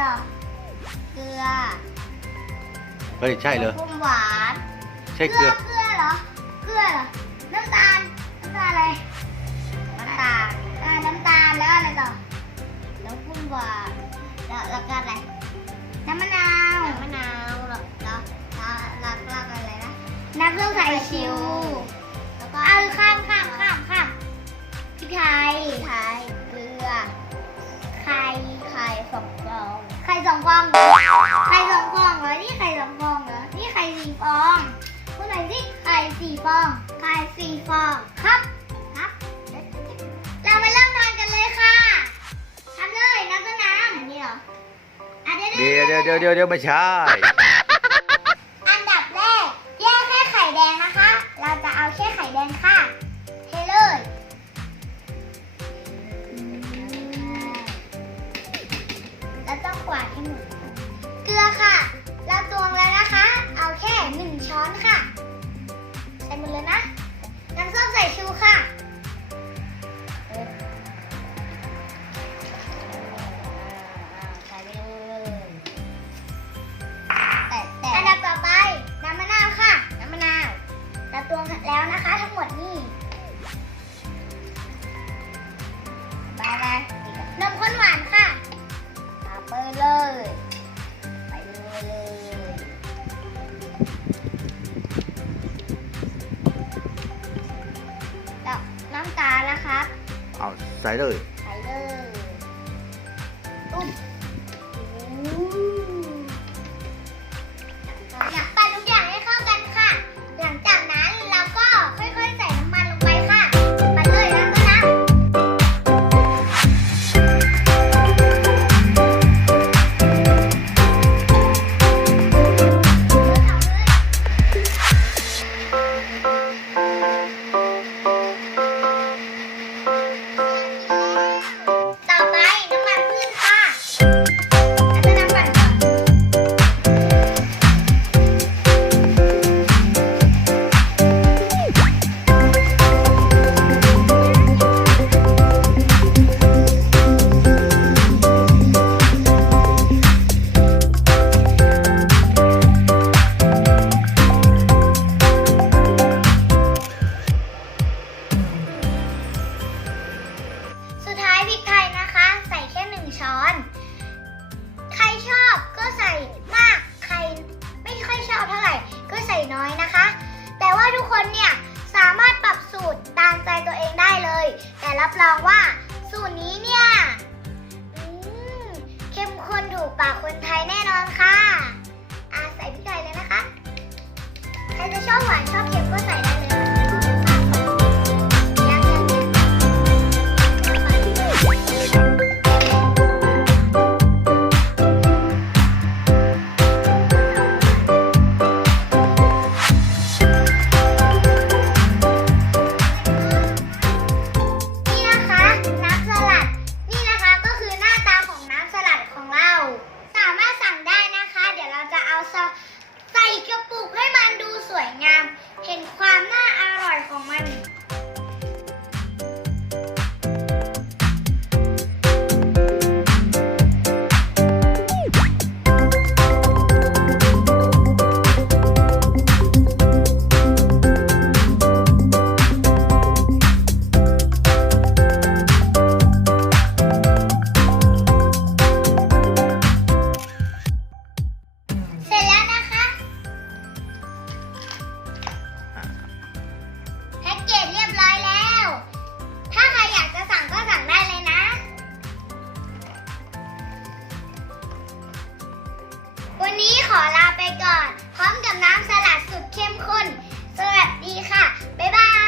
ต่อ เกลือเฮ้ยใช่เลยกุ้งหวานใช่เกลือ เกลือเหรอ เกลือเหรอ น้ำตาล น้ำตาลอะไร น้ำตาลอ่าน้ำตาลแล้วอะไรต่อ แล้วกุ้งหวานแล้วแล้วก็อะไร น้ำมะนาวน้ำมะนาวแล้วแล้วแล้วแล้วแล้วอะไรนะ น้ำเครื่องใส่ชิวแล้วก็เอาข้ามข้ามข้ามข้ามพริกไทยไทย สองฟองเหรอไข่สองฟองเหรอ นี่ไข่สองฟองเหรอ นี่ไข่สี่ฟองพูดหน่อยสิไข่สี่ฟอง ไข่สี่ฟอง ครับ ครับ เรามาเริ่มทานกันเลยค่ะทำเลยน้ำก็น้ำนี่เหรออะเดี๋ยวเดี๋ยวเดี๋ยวเดี๋ยวเดี๋ยวไม่ใช่ ต้อ น้ำตาลนะครับ เอาใส่เลย ใส่เลยอุ้ย รับรองว่าสูตรนี้เนี่ยอืมเข้มข้นถูกปากคนไทยแน่นอนค่ะอาใส่พริกไทยเลยนะคะ ใครจะชอบหวานชอบเค็มก็ใส่ได้เลย เกตเรียบร้อยแล้ว ถ้าใครอยากจะสั่งก็สั่งได้เลยนะ วันนี้ขอลาไปก่อน พร้อมกับน้ำสลัดสุดเข้มข้น สวัสดีค่ะ บ๊ายบาย